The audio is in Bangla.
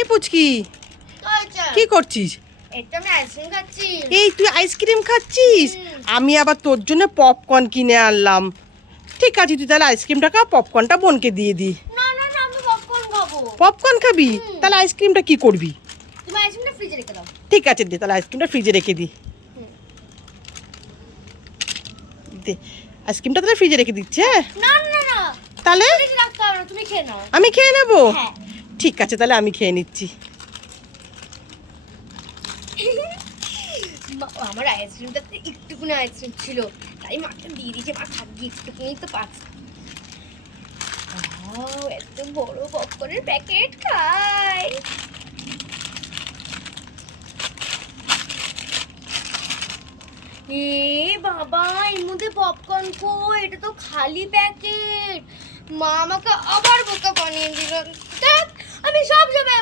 এই পুচকি কি করছিস? এটা আমি আইসক্রিম খাচ্ছি। এই তুই আইসক্রিম খাচ্ছিস? আমি আবার তোর জন্য পপকর্ন কিনে আনলাম। ঠিক আছে, তুই তাহলে আইসক্রিমটা খা, পপকর্নটা বোনকে দিয়ে দি। না না না, আমি পপকর্ন খাবো। পপকর্ন খাবি? তাহলে আইসক্রিমটা কি করবি? তুমি আইসক্রিমটা ফ্রিজে রেখে দাও। ঠিক আছে, দে তাহলে আইসক্রিমটা ফ্রিজে রেখে দি। দে আইসক্রিমটা তাহলে ফ্রিজে রেখে দিচ্ছে। না না না, তাহলে ফ্রিজে রাখতে হবে না, তুমি খেয়ে নাও। আমি খেয়ে নেবো? হ্যাঁ। ঠিক আছে, তাহলে আমি খেয়ে নিচ্ছি। আমার আইসক্রিমটাতে একটুকুনি আইসক্রিম ছিল, তাই মাকে দিয়ে দিয়েছে। মা খাবি একটুকুনি তো পাচ্ছে। এত বড় পপকর্নের প্যাকেট খাই। এ বাবা, এর মধ্যে পপকর্ন কই? এটা তো খালি প্যাকেট। মা আমাকে আবার বোকা বানিয়ে দিল। দেখ, আমি সব সময়